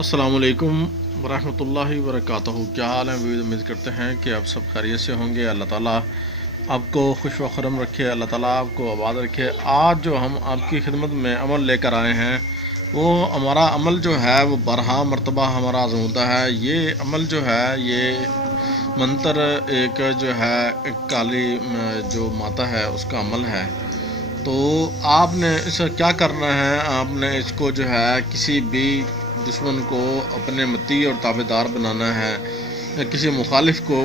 अस्सलाम वालेकुम वरहमतुल्लाहि वबरकातुहू। क्या हाल है? उम्मीद करते हैं कि आप सब खैरियत से होंगे। अल्लाह ताला आपको खुश व खुरम रखे, अल्लाह ताला आपको आबाद रखे। आज जो हम आपकी खिदमत में अमल लेकर आए हैं वो हमारा अमल जो है वो बारहा मरतबा हमारा आज़मूदा है। ये अमल जो है ये मंतर एक जो है एक काली जो माता है उसका अमल है। तो आपने इसे क्या करना है, आपने इसको जो है किसी भी दुश्मन को अपने मती और ताबेदार बनाना है या किसी मुखालिफ को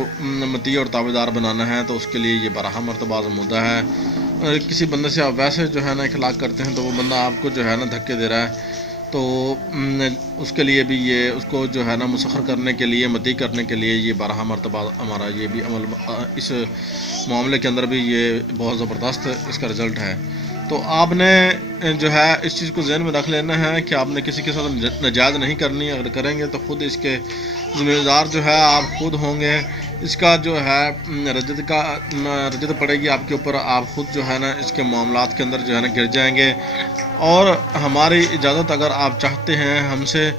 मती और ताबेदार बनाना है, तो उसके लिए ये बारहा मरतबा आज़मूदा है। किसी बंदे से आप वैसे जो है ना इखलाक करते हैं तो वो बंदा आपको जो है ना धक्के दे रहा है, तो उसके लिए भी ये उसको जो है ना मुसखर करने के लिए, मती करने के लिए ये बारहा मरतबा हमारा ये भी अमल इस मामले के अंदर भी ये बहुत ज़बरदस्त इसका रिज़ल्ट है। तो आपने जो है इस चीज़ को ज़हन में रख लेना है कि आपने किसी के साथ नजायज़ नहीं करनी। अगर करेंगे तो ख़ुद इसके ज़िम्मेदार जो है आप ख़ुद होंगे। इसका जो है रजत पड़ेगी आपके ऊपर, आप ख़ुद जो है ना इसके मामलात के अंदर जो है ना गिर जाएंगे। और हमारी इजाज़त अगर आप चाहते हैं हमसे,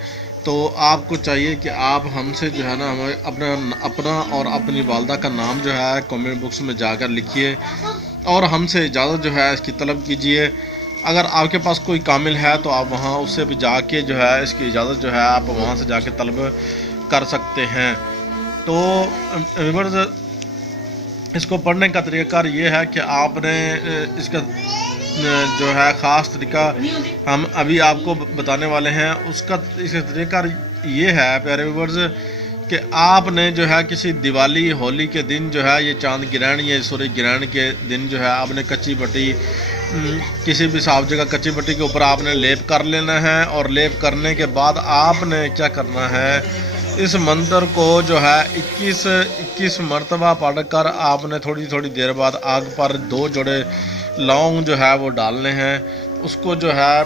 तो आपको चाहिए कि आप हमसे जो है ना हमें अपना और अपनी वालदा का नाम जो है कमेंट बॉक्स में जाकर लिखिए और हमसे इजाज़त जो है इसकी तलब कीजिए। अगर आपके पास कोई कामिल है तो आप वहाँ उससे भी जाके जो है इसकी इजाज़त जो है आप वहाँ से जाके तलब कर सकते हैं। तो इसको पढ़ने का तरीक़ाकार ये है कि आपने इसका जो है ख़ास तरीका हम अभी आपको बताने वाले हैं। इसका तरीक़ाकार ये है प्यारे व्यूअर्स कि आपने जो है किसी दिवाली होली के दिन जो है ये चांद ग्रहण या सूर्य ग्रहण के दिन जो है आपने कच्ची पट्टी किसी भी साफ जगह कच्ची पट्टी के ऊपर आपने लेप कर लेना है। और लेप करने के बाद आपने क्या करना है, इस मंत्र को जो है 21 मरतबा पढ़ कर आपने थोड़ी थोड़ी देर बाद आग पर 2 जोड़े लौंग जो है वो डालने हैं। उसको जो है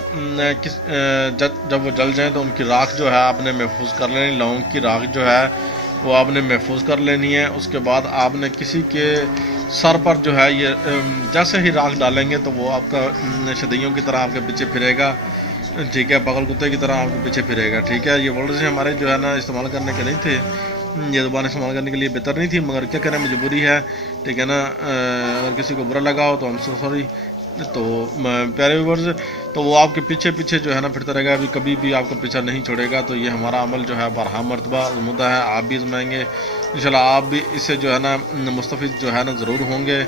जब वो जल जाए तो उनकी राख जो है आपने महफूज कर लेनी। लौंग की राख जो है वो आपने महफूज कर लेनी है। उसके बाद आपने किसी के सर पर जो है ये जैसे ही राख डालेंगे तो वो आपका शदियों की तरह आपके पीछे फिरेगा, ठीक है, पागल कुत्ते की तरह आपके पीछे फिरेगा, ठीक है। ये वर्ड्स हमारे जो है ना इस्तेमाल करने के नहीं थे, ये ज़ुबान इस्तेमाल करने के लिए बेहतर नहीं थी, मगर क्या करें मजबूरी है, ठीक है ना। अगर किसी को बुरा लगा हो तो हम सॉरी। तो प्यारे व्यूअर्स, तो वो आपके पीछे पीछे जो है ना फिरता रहेगा, अभी कभी भी आपका पीछा नहीं छोड़ेगा। तो ये हमारा अमल जो है बारहा मरतबा आज़मूदा है। आप भी आज़माएंगे इंशाल्लाह, आप भी इससे जो है ना मुस्तफ़ीद जो है ना ज़रूर होंगे।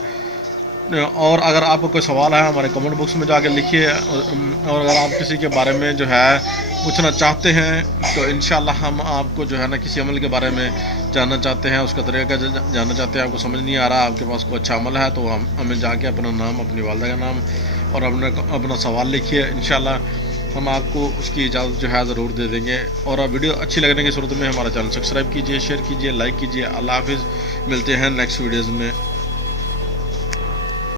और अगर आपको कोई सवाल है हमारे कमेंट बॉक्स में जाकर लिखिए। और अगर आप किसी के बारे में जो है पूछना चाहते हैं तो इंशाल्लाह हम आपको जो है ना किसी अमल के बारे में जानना चाहते हैं, उसका तरीका जानना चाहते हैं, आपको समझ नहीं आ रहा, आपके पास कोई अच्छा अमल है, तो हमें जाके अपना नाम, अपनी वालदा का नाम और अपना सवाल लिखिए। इंशाल्लाह हम आपको उसकी इजाज़त जो है ज़रूर दे देंगे। और वीडियो अच्छी लगने की सूरत में हमारा चैनल सब्सक्राइब कीजिए, शेयर कीजिए, लाइक कीजिए। अल्लाह हाफिज़, मिलते हैं नेक्स्ट वीडियोज़ में।